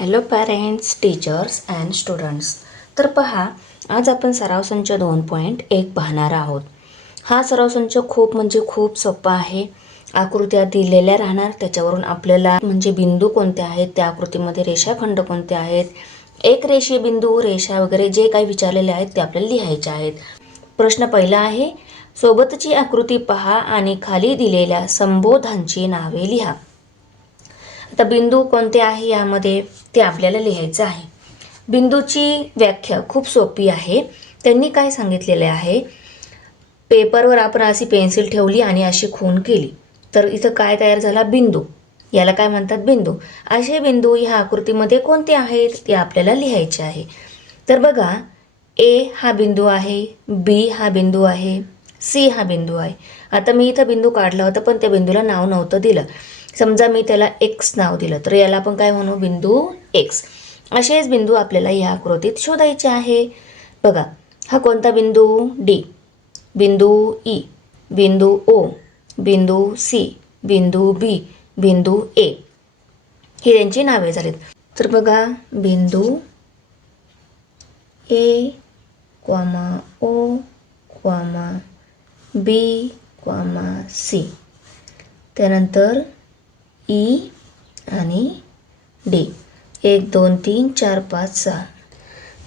Hello parents, teachers and students. तर पहा, आज आपण सराव संच 2.1 पाहणार आहोत. हा सराव संच खूप सोपा आहे. आकृत्या दिलेल्या राहणार, त्याच्यावरून आपल्याला म्हणजे बिंदू कोणते आहेत, त्या आकृतीमध्ये रेषाखंड कोणते आहेत, एक रेषीय बिंदू, रेषा वगैरे जे काही विचारलेले आहेत ते आपल्याला लिहायचे आहेत. प्रश्न पहिला आहे, सोबतची आकृती पहा आणि खाली दिलेल्या संबोधांची नावे लिहा. आता बिंदू कोणते आहे यामध्ये ते आपल्याला लिहायचं आहे. बिंदूची व्याख्या खूप सोपी आहे. त्यांनी काय सांगितलेले आहे, पेपरवर आपण अशी पेन्सिल ठेवली आणि अशी खूण केली तर इथं काय तयार झाला, बिंदू. याला काय म्हणतात, बिंदू. असे बिंदू ह्या आकृतीमध्ये कोणते आहेत ते आपल्याला लिहायचे आहे. तर बघा, ए हा बिंदू आहे, बी हा बिंदू आहे, सी हा बिंदू आहे. आता मी इथं बिंदू काढला होता पण त्या बिंदूला नाव नव्हतं दिलं. समजा मी त्याला एक्स नाव दिलं तर याला आपण काय म्हणू, बिंदू एक्स. असेच बिंदू आपल्याला या आकृतीत शोधायचे आहे. बघा, हा कोणता बिंदू, डी, बिंदू ई, बिंदू ओ, बिंदू सी, बिंदू बी, बिंदू ए, ही त्यांची नावे झालीत. तर बघा, बिंदू ए कॉमा ओ कॉमा बी कॉमा सी, त्यानंतर ई आणि डी, 1 2 3 4 5 6.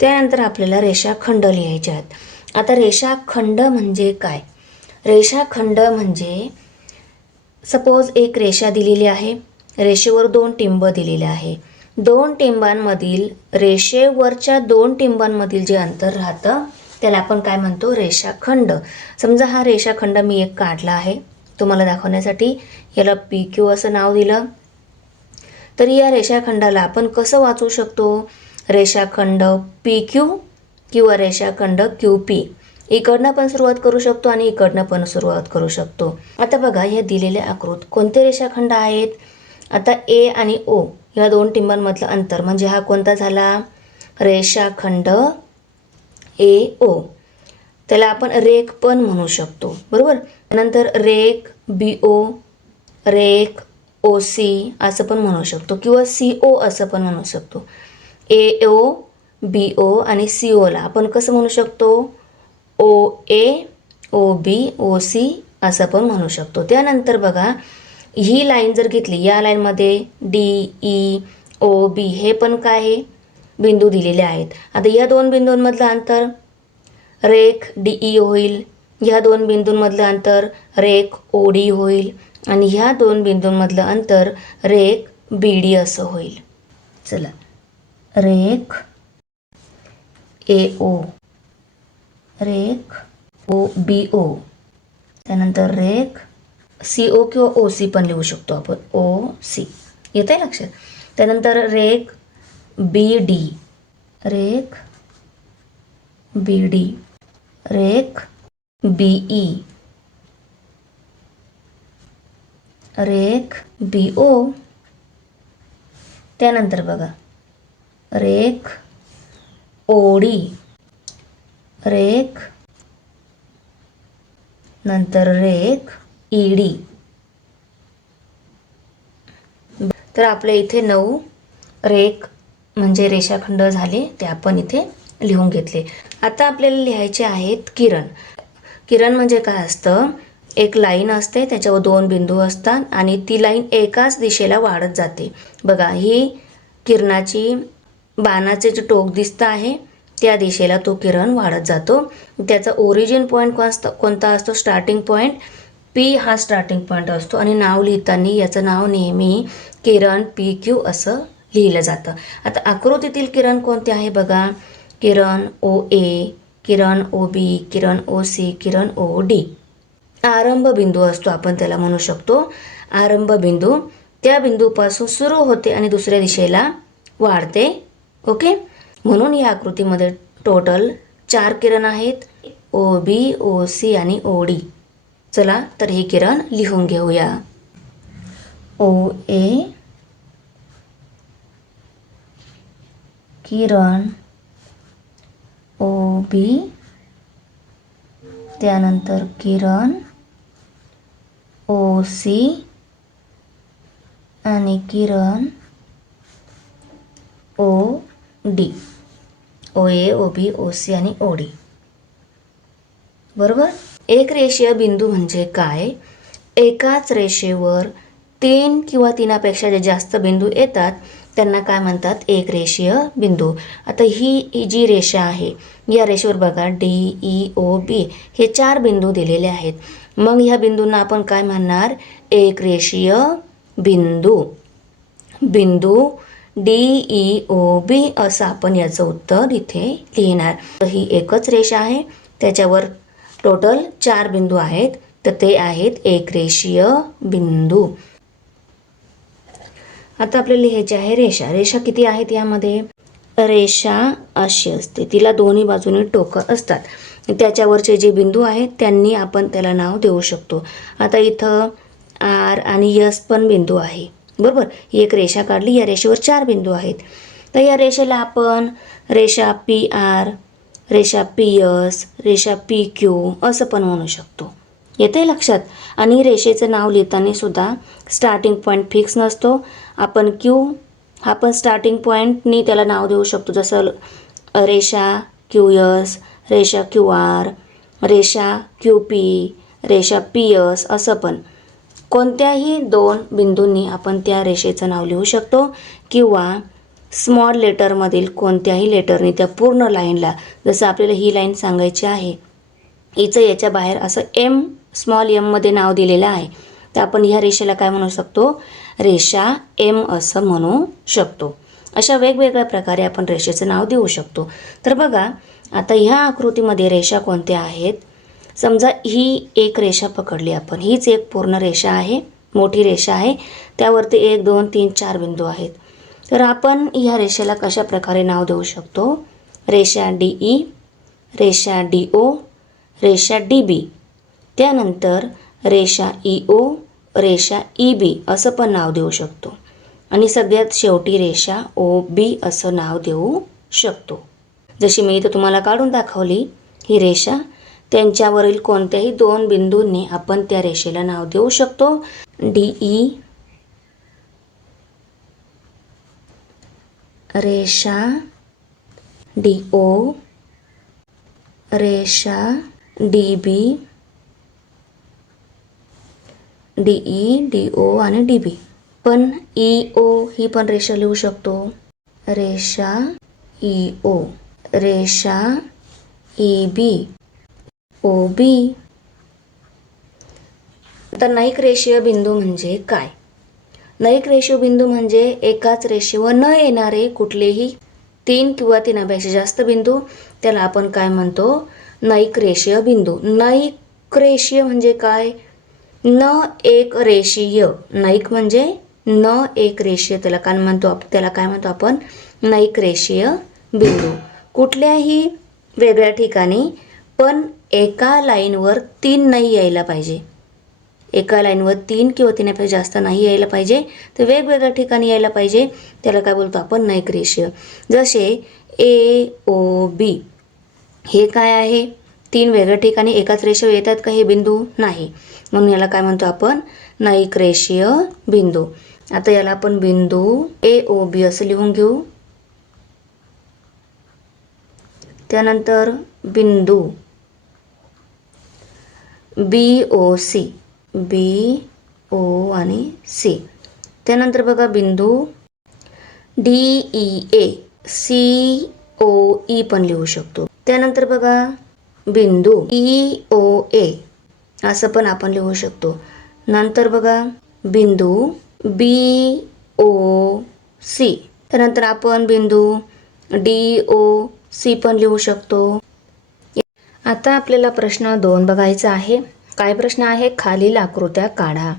त्यानंतर आपल्याला रेषाखंड लिहायचे आहेत. आता रेषाखंड म्हणजे काय, रेषाखंड म्हणजे सपोज एक रेषा दिलेली आहे, रेषेवर 2 टिंब दिलेले आहे. 2 टिंबांमधील रेषेवरच्या 2 टिंबांमधील जे अंतर राहतं त्याला आपण काय म्हणतो, रेषाखंड. समजा हा रेषाखंड मी एक काढला आहे तुम्हाला दाखवण्यासाठी, याला पी क्यू असं नाव दिलं. तर या रेषाखंडाला आपण कसं वाचू शकतो, रेषाखंड पी क्यू किंवा रेषाखंड क्यू पी. इकडनं पण सुरुवात करू शकतो आणि इकडनं पण सुरुवात करू शकतो. आता बघा, हे दिलेले आकृत कोणते रेषाखंड आहेत. आता ए आणि ओ या 2 टिंबांमधलं अंतर म्हणजे हा कोणता झाला, रेषाखंड ए ओ. त्याला आपण रेख पण म्हणू शकतो, बरोबर. नंतर रेख बी ओ, रेख ओ सी असं पण म्हणू शकतो किंवा सी ओ असं पण म्हणू शकतो. ए ओ, बी ओ आणि सी ओला आपण कसं म्हणू शकतो, ओ ए, ओ बी, ओ सी असं पण म्हणू शकतो. त्यानंतर बघा, ही लाईन जर घेतली, या लाईनमध्ये डी ई ओ बी हे पण काय आहे, बिंदू दिलेले आहेत. आता या 2 बिंदूंमधलं अंतर रेख डी ई होईल, ह्या 2 बिंदूंमधलं अंतर रेख ओ डी होईल आणि ह्या 2 बिंदूंमधलं अंतर रेख बी डी असं होईल. चला, रेख ए ओ, रेख ओ बी ओ, त्यानंतर रेख सी ओ किंवा ओ सी पण लिहू शकतो आपण, ओ सी. येत आहे लक्षात. त्यानंतर रेख बी डी, रेख बी डी, रेख बी ई, रेख बी ओ. त्यानंतर बघा, रेख ओडी, रेख नंतर रेख ईडी. तर आपल्या इथे 9 रेख म्हणजे रेषाखंड झाले, ते आपण इथे लिहून घेतले. आता आपल्याला लिहायचे आहेत किरण. किरण म्हणजे काय असतं, एक लाईन असते, त्याच्यावर 2 बिंदू असतात आणि ती लाईन एकाच दिशेला वाढत जाते. बघा, ही किरणाची बाणाचे जे टोक दिसतं आहे त्या दिशेला तो किरण वाढत जातो. त्याचा ओरिजिन पॉईंट कोणता असतो, स्टार्टिंग पॉईंट पी हा स्टार्टिंग पॉईंट असतो आणि नाव लिहिताना याचं नाव नेहमी किरण पी क्यू असं लिहिलं जातं. आता आकृतीतील किरण कोणते आहे बघा, किरण ओ ए, किरण ओ बी, किरण ओ सी, किरण ओ डी. आरंभ बिंदू असतो, आपण त्याला म्हणू शकतो आरंभ बिंदू. त्या बिंदूपासून सुरू होते आणि दुसऱ्या दिशेला वाढते. ओके, म्हणून या आकृतीमध्ये टोटल 4 किरण आहेत, ओ बी, ओ सी आणि ओ डी. चला तर ही किरण लिहून घेऊया. ओ ए, किरण ओ बी, त्यानंतर किरण ओ सी आणि किरण ओ डी, ओ ए, ओ बी, ओ सी आणि ओ डी. बरोबर. एक रेषीय बिंदू म्हणजे काय? एकाच रेषेवर 3 किंवा 3पेक्षा जे जास्त बिंदू येतात त्यांना काय म्हणतात? एक रेषीय बिंदू. आता ही जी रेषा आहे, या रेषेवर बघा डी, ई, ओ, बी हे 4 बिंदू दिलेले आहेत. मग ह्या बिंदूंना आपण काय म्हणणार? एक रेषीय बिंदू. बिंदू डी, ई, ओ, बी असं आपण याचं उत्तर इथे लिहिणार. तर ही एकच रेषा आहे, त्याच्यावर टोटल 4 बिंदू आहेत, तर ते आहेत एक रेषीय बिंदू. आता आपल्याला लिहायची आहे रेषा. रेषा किती आहेत यामध्ये? रेषा अशी असते, तिला दोन्ही बाजूने टोकं असतात. त्याच्यावरचे जे बिंदू आहेत त्यांनी आपण त्याला नाव देऊ शकतो. आता इथं आर आणि यस पण बिंदू आहे. बरोबर. ही एक रेषा काढली, या रेषेवर 4 बिंदू आहेत. तर या रेषेला आपण रेषा पी आर, रेषा पी एस, रेषा पी क्यू असं पण म्हणू शकतो. येते लक्षात? आणि रेषेचं नाव लिहिताना सुद्धा स्टार्टिंग पॉईंट फिक्स नसतो. आपण क्यू हा पण स्टार्टिंग पॉईंटनी त्याला नाव देऊ शकतो, जसं रेषा क्यू एस, रेषा क्यू आर, रेषा क्यू पी, रेषा पी एस असं पण. कोणत्याही 2 बिंदूंनी आपण त्या रेषेचं नाव लिहू शकतो, किंवा स्मॉल लेटरमधील कोणत्याही लेटरनी त्या पूर्ण लाईनला, जसं आपल्याला ही लाईन सांगायची आहे, हिचं याच्या बाहेर असं एम, स्मॉल एममध्ये नाव दिलेलं आहे, तर आपण ह्या रेषेला काय म्हणू शकतो? रेषा एम असं म्हणू शकतो. अशा वेगवेगळ्या प्रकारे आपण रेषेचं नाव देऊ शकतो. तर बघा, आता ह्या आकृतीमध्ये रेषा कोणत्या आहेत? समजा ही एक रेषा पकडली आपण, हीच एक पूर्ण रेषा आहे, मोठी रेषा आहे, त्यावरती 1, 2, 3, 4 बिंदू आहेत. तर आपण ह्या रेषेला कशा प्रकारे नाव देऊ शकतो? रेषा डी ई, रेषा डी ओ, रेषा डी बी, त्यानंतर रेषा ई ओ, रेषा ई बी असं पण नाव देऊ शकतो. आणि सगळ्यात शेवटी रेषा ओ बी असं नाव देऊ शकतो. जशी मी इथं तुम्हाला काढून दाखवली ही रेषा, त्यांच्यावरील कोणत्याही 2 बिंदूंनी आपण त्या रेषेला नाव देऊ शकतो. डी ई, रेषा डी ओ, रेषा डी बी, डी ई, डी ओ आणि डी बी. पण ई ओ ही पण रेषा लिहू शकतो. रेषा ई ओ, रेषा ई बी, ओ बी. आता नैक रेषीय बिंदू म्हणजे काय? नैक रेषीय बिंदू म्हणजे एकाच रेषेवर न येणारे कुठलेही 3 किंवा 3पेक्षा जास्त बिंदू, त्याला आपण काय म्हणतो? नैक रेषीय बिंदू. नैक रेषीय म्हणजे काय? न एक रेषीय. नैक म्हणजे न एक रेषीय, त्याला काय म्हणतो आपण? नैक रेषीय बिंदू. कुठल्याही वेगळ्या ठिकाणी पण एका लाईनवर 3 नाही यायला पाहिजे. एका लाईनवर 3 किंवा 3पेक्षा जास्त नाही यायला पाहिजे, तर वेगवेगळ्या ठिकाणी यायला पाहिजे, त्याला काय बोलतो आपण? नैक रेषीय. जसे ए ओ बी हे काय आहे? 3 वेगळ्या ठिकाणी एकाच रेषेवर येतात का हे बिंदू? नाही, म्हणून याला काय म्हणतो आपण? नैक रेषीय बिंदू. आता याला आपण बिंदू ए ओ बी असं लिहून घेऊ. त्यानंतर बिंदू B O C, B O आणि सी. त्यानंतर बघा बिंदू डी ई ए, सी ओ ई पण लिहू शकतो. त्यानंतर बघा बिंदू ई ओ ए असं पण आपण लिहू शकतो. नंतर बघा बिंदू बी ओ सी. त्यानंतर आपण बिंदू डी ओ सी पण लिहू शकतो. आता आपल्याला प्रश्न 2 बघायचा आहे. काय प्रश्न आहे? खालील आकृत्या काढा.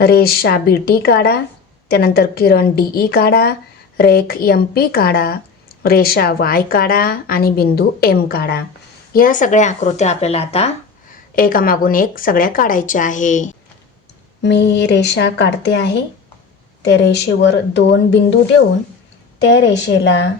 रेषा बी टी काढा, त्यानंतर किरण डी ई काढा, रेख एम पी काढा, रेषा वाय काढा आणि बिंदू एम काढा. या सगळ्या आकृत्या आपल्याला आता एकामागून एक सगळ्या काढायच्या आहे. मी रेषा काढते आहे. त्या रेषेवर 2 बिंदू देऊन त्या रेषेला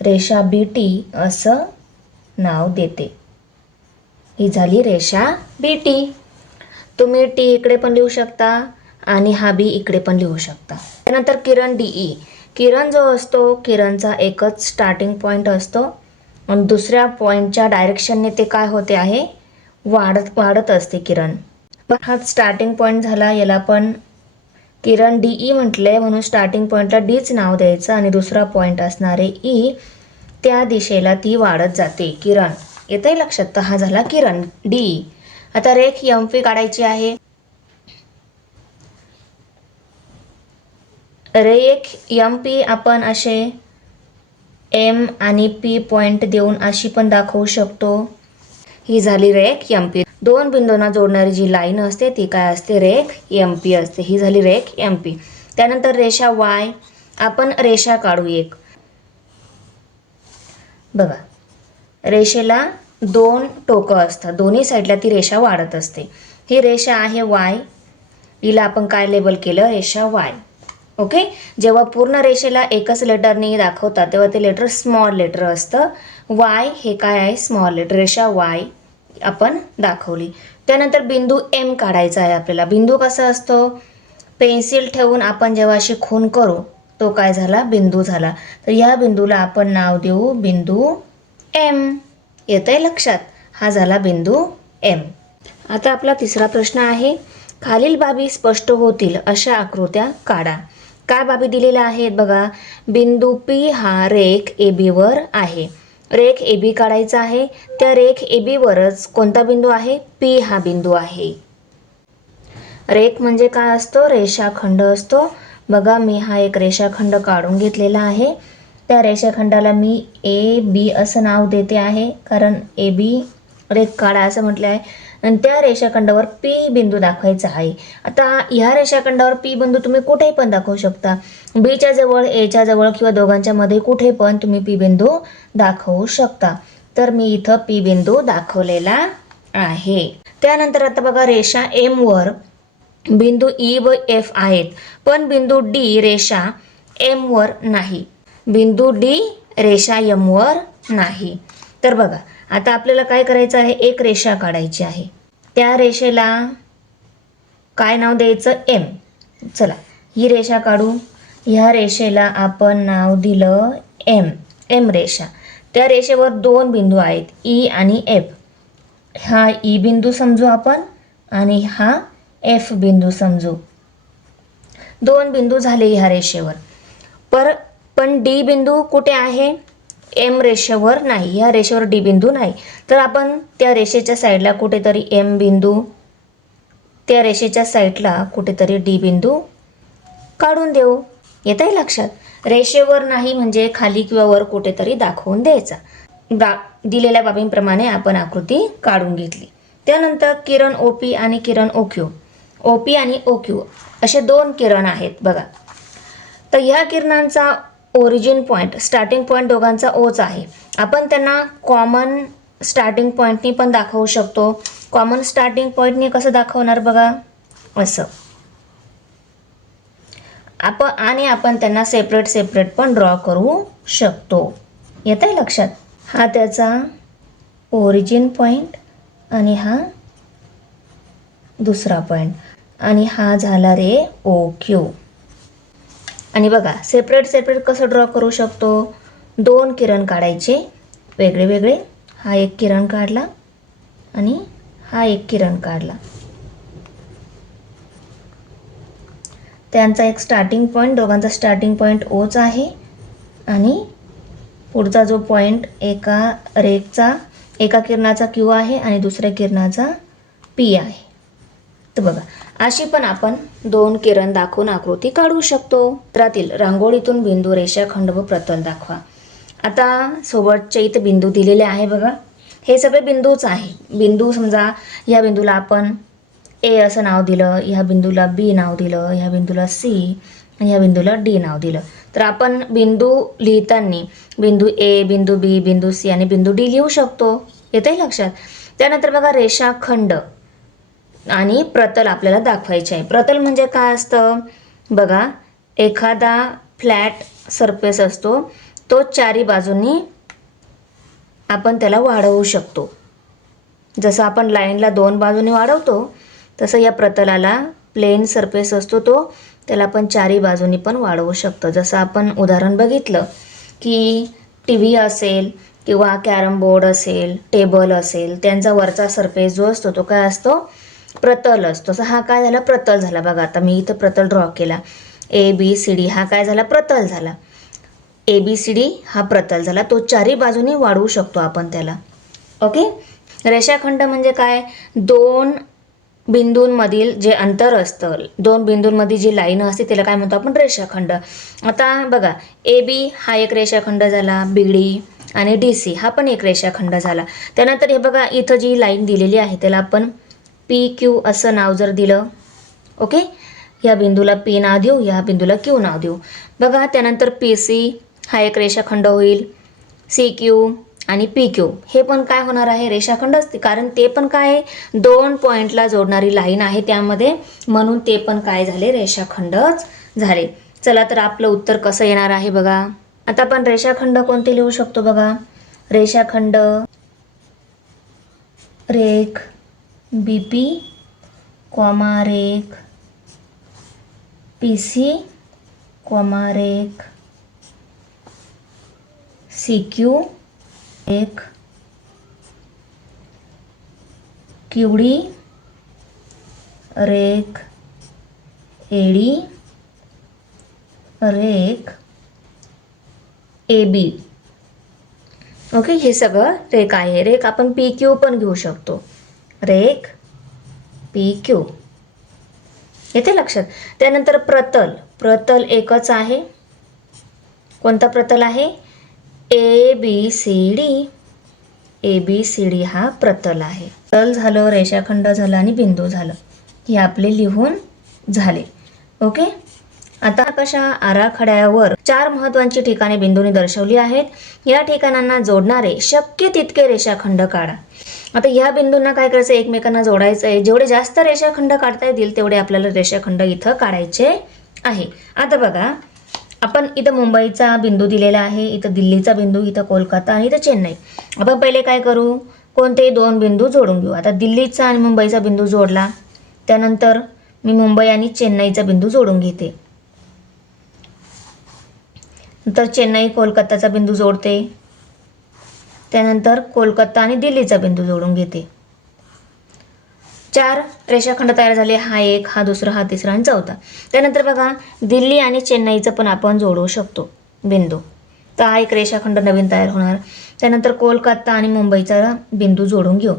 रेषा बी टी असं नाव देते. ही झाली रेषा बी टी. तुम्ही टी इकडे पण लिहू शकता आणि हा बी इकडे पण लिहू शकता. त्यानंतर किरण डी ई. किरण जो असतो, किरणचा एकच स्टार्टिंग पॉईंट असतो आणि दुसऱ्या पॉईंटच्या डायरेक्शनने ते काय होते आहे, वाढत असते किरण. पण हा स्टार्टिंग पॉईंट झाला, याला पण किरण DE म्हटले म्हणून स्टार्टिंग पॉईंटला डीच नाव द्यायचं आणि दुसरा पॉईंट असणारे E, त्या दिशेला ती वाढत जाते किरण. येतंय लक्षात? तर हा झाला किरण DE. आता रेख MP काढायची आहे. रेख MP आपण असे M आणि P पॉईंट देऊन अशी पण दाखवू शकतो. ही झाली रेख MP. दोन बिंदूंना जोडणारी जी लाईन असते ती काय असते, रेख MP असते. ही झाली रेख MP. त्यानंतर रेषा Y. आपण रेषा काढू एक. बघा, रेषेला दोन टोकं असतात, दोन्ही साईडला ती रेषा वाढत असते. ही रेषा आहे Y. हिला आपण काय लेबल केलं, रेषा Y. ओके. जेव्हा पूर्ण रेषेला एकच लेटरने दाखवतात तेव्हा ते लेटर स्मॉल लेटर असतं. Y हे काय आहे, स्मॉल लेटर. रेषा Y आपण दाखवली. त्यानंतर बिंदू M काढायचा आहे आपल्याला. बिंदू कसा असतो, पेन्सिल ठेवून आपण जेव्हा अशी खूण करू तो काय झाला, बिंदू झाला. तर या बिंदूला आपण नाव देऊ बिंदू M. येतंय लक्षात? हा झाला बिंदू M. आता आपला तिसरा प्रश्न आहे, खालील बाबी स्पष्ट होतील अशा आकृत्या काढा. काय बाबी दिलेल्या आहेत बघा. बिंदू P हा रेख AB वर आहे. रेख AB काढायचा आहे. त्या रेख AB वरच कोणता बिंदू आहे, P हा बिंदू आहे. रेख म्हणजे काय असतो, रेषाखंड असतो. बघा, मी हा एक रेषाखंड काढून घेतलेला आहे. त्या रेषाखंडाला मी AB असं नाव देते आहे, कारण AB रेख काढा असं म्हटले आहे. आणि त्या रेषाखंडावर P बिंदू दाखवायचा आहे. आता ह्या रेषाखंडावर P बिंदू तुम्ही कुठेही पण दाखवू शकता. Bच्या जवळ, Aच्या जवळ किंवा दोघांच्या मध्ये कुठे पण तुम्ही P बिंदू दाखवू शकता. तर मी इथं P बिंदू दाखवलेला आहे. त्यानंतर आता बघा, रेषा M वर बिंदू E व F आहेत, पण बिंदू D रेषा M वर नाही. बिंदू D रेषा M वर नाही. तर बघा, आता आपल्याला काय करायचं आहे, एक रेषा काढायची आहे. त्या रेषेला काय नाव द्यायचं, M. चला, ही रेषा काढू. ह्या रेषेला आपण नाव दिलं M रेषा. त्या रेषेवर दोन बिंदू आहेत, E आणि F. हा E बिंदू समजू आपण आणि हा F बिंदू समजू. दोन बिंदू झाले ह्या रेषेवर. पण D बिंदू कुठे आहे, M रेषेवर नाही. ह्या रेषेवर D बिंदू नाही. तर आपण त्या रेषेच्या साईडला कुठेतरी M बिंदू, त्या रेषेच्या साईडला कुठेतरी D बिंदू काढून देऊ. येतंय लक्षात? रेषेवर नाही म्हणजे खाली किंवा वर कुठेतरी दाखवून द्यायचा. दिलेल्या बाबींप्रमाणे आपण आकृती काढून घेतली. त्यानंतर किरण OP आणि किरण OQ. OP आणि OQ असे दोन किरण आहेत बघा. तर ह्या किरणांचा ओरिजिन पॉईंट, स्टार्टिंग पॉईंट दोघांचा Oच आहे. आपण त्यांना कॉमन स्टार्टिंग पॉईंटनी पण दाखवू शकतो. कॉमन स्टार्टिंग पॉईंटनी कसं दाखवणार बघा, असं. आपण त्यांना सेपरेट पण ड्रॉ करू शकतो. येतंय लक्षात? हा त्याचा ओरिजिन पॉईंट आणि हा दुसरा पॉईंट आणि हा झाला रे OQ. आणि बघा, सेपरेट कसं ड्रॉ करू शकतो, दोन किरण काढायचे वेगळे वेगळे. हा एक किरण काढला आणि हा एक किरण काढला. त्यांचा एक स्टार्टिंग पॉईंट, दोघांचा स्टार्टिंग पॉईंट Oच आहे आणि पुढचा जो पॉईंट एका रेखचा, एका किरणाचा Q आहे आणि दुसऱ्या किरणाचा P आहे. तर बघा, अशी पण आपण दोन किरण दाखवून आकृती काढू शकतो. चित्रातील रांगोळीतून बिंदू, रेषाखंड व प्रतल दाखवा. आता सोबतचे इथे बिंदू दिलेले आहे बघा. हे सगळे बिंदूच आहे. बिंदू समजा, ह्या बिंदूला आपण A असं नाव दिलं, ह्या बिंदूला B नाव दिलं, ह्या बिंदूला C आणि ह्या बिंदूला D नाव दिलं. तर आपण बिंदू लिहिताना बिंदू A, बिंदू B, बिंदू C आणि बिंदू D लिहू शकतो. येतंय लक्षात? त्यानंतर बघा, रेषाखंड आणि प्रतल आपल्याला दाखवायचे आहे. प्रतल म्हणजे काय असतं बघा, एखादा फ्लॅट सरफेस असतो, तो चारी बाजूंनी आपण त्याला वाढवू शकतो. जसं आपण लाईनला दोन बाजूने वाढवतो तसं या प्रतलाला प्लेन सरफेस असतो, तो त्याला आपण चारी बाजूनी पण वाढवू शकतो. जसं आपण उदाहरण बघितलं की टी व्ही असेल किंवा कॅरम बोर्ड असेल, टेबल असेल, त्यांचा वरचा सरफेस जो असतो तो काय असतो, प्रतल असतो. तसा हा काय झाला, प्रतल झाला. बघा आता मी इथं प्रतल ड्रॉ केला. ABCD हा काय झाला, प्रतल झाला. ABCD हा प्रतल झाला. तो चारी बाजूनी वाढवू शकतो आपण त्याला. ओके. रेषाखंड म्हणजे काय, दोन बिंदूंमधील जे अंतर असतं, दोन बिंदूंमध्ये जी लाईन असते त्याला काय म्हणतो आपण, रेषाखंड. आता बघा AB हा एक रेषाखंड झाला, BD आणि DC हा पण एक रेषाखंड झाला. त्यानंतर हे बघा इथं जी लाईन दिलेली आहे त्याला आपण PQ असं नाव जर दिलं, ओके, या बिंदूला P नाव देऊ, या बिंदूला Q नाव देऊ. बघा त्यानंतर PC हा एक रेषाखंड होईल, CQ आणि PQ हे पण काय होणार आहे, रेषाखंड असते. कारण ते पण काय आहे, दोन पॉइंटला जोडणारी लाईन आहे त्यामध्ये, म्हणून ते पण काय झाले, रेषाखंडच झाले. चला तर आपलं उत्तर कसं येणार आहे बघा. आता आपण रेषाखंड कोणते लिहू शकतो बघा. रेषाखंड रेख BP, रेख PC, रेख CQ, एक QD, रेख AD, रेख AB. ओके, हे सगळं रेख आहे. रेख आपण PQ पण घेऊ शकतो. रेख PQ येते लक्षात. त्यानंतर प्रतल, प्रतल एकच आहे. कोणता प्रतल आहे, ABCD. ABCD हा प्रतल आहे. प्रतल झालं, रेषाखंड झालं आणि बिंदू झालं. हे आपले लिहून झाले. ओके. आता कशा आराखड्यावर 4 महत्त्वाची ठिकाणे बिंदूंनी दर्शवली आहेत. या ठिकाणांना जोडणारे शक्य तितके रेषाखंड काढा. आता या बिंदूंना काय करायचं, एकमेकांना जोडायचं आहे. जेवढे जास्त रेषाखंड काढता येतील तेवढे आपल्याला रेषाखंड इथं काढायचे आहे. आता बघा आपण इथं मुंबईचा बिंदू दिलेला आहे, इथं दिल्लीचा बिंदू, इथं कोलकाता आणि इथं चेन्नई. आपण पहिले काय करू, कोणतेही दोन बिंदू जोडून घेऊ. आता दिल्लीचा आणि मुंबईचा बिंदू जोडला, त्यानंतर मी मुंबई आणि चेन्नईचा बिंदू जोडून घेते. नंतर चेन्नई कोलकाताचा बिंदू जोडते, त्यानंतर कोलकाता आणि दिल्लीचा बिंदू जोडून घेते. 4 रेषाखंड तयार झाले. हा एक, हा दुसरा, हा तिसरा आणि चौथा. त्यानंतर बघा दिल्ली आणि चेन्नईचं पण आपण जोडू शकतो बिंदू. तर हा एक रेषाखंड नवीन तयार होणार. त्यानंतर कोलकाता आणि मुंबईचा बिंदू जोडून घेऊ.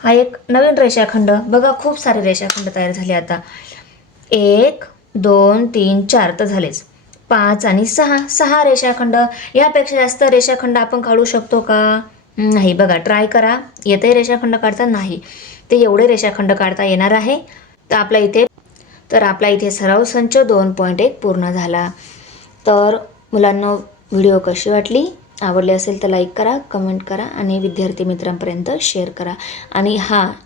हा एक नवीन रेषाखंड. बघा खूप सारे रेषाखंड तयार झाले. आता 1 2 3 4 तर झालेच. 5 आणि 6 रेषाखंड. यापेक्षा जास्त रेषाखंड आपण काढू शकतो का, नाही. बघा ट्राय करा, येते रेषाखंड काढता, नाही. ते एवढे रेषाखंड काढता येणार आहे. तर आपला इथे सराव संच 2.1 पूर्ण झाला. तर मुलांना व्हिडिओ कशी वाटली, आवडली असेल तर लाईक करा, कमेंट करा आणि विद्यार्थी मित्रांपर्यंत शेअर करा. आणि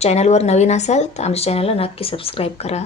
चॅनलवर नवीन असाल तर आमच्या चॅनलला नक्की सबस्क्राईब करा.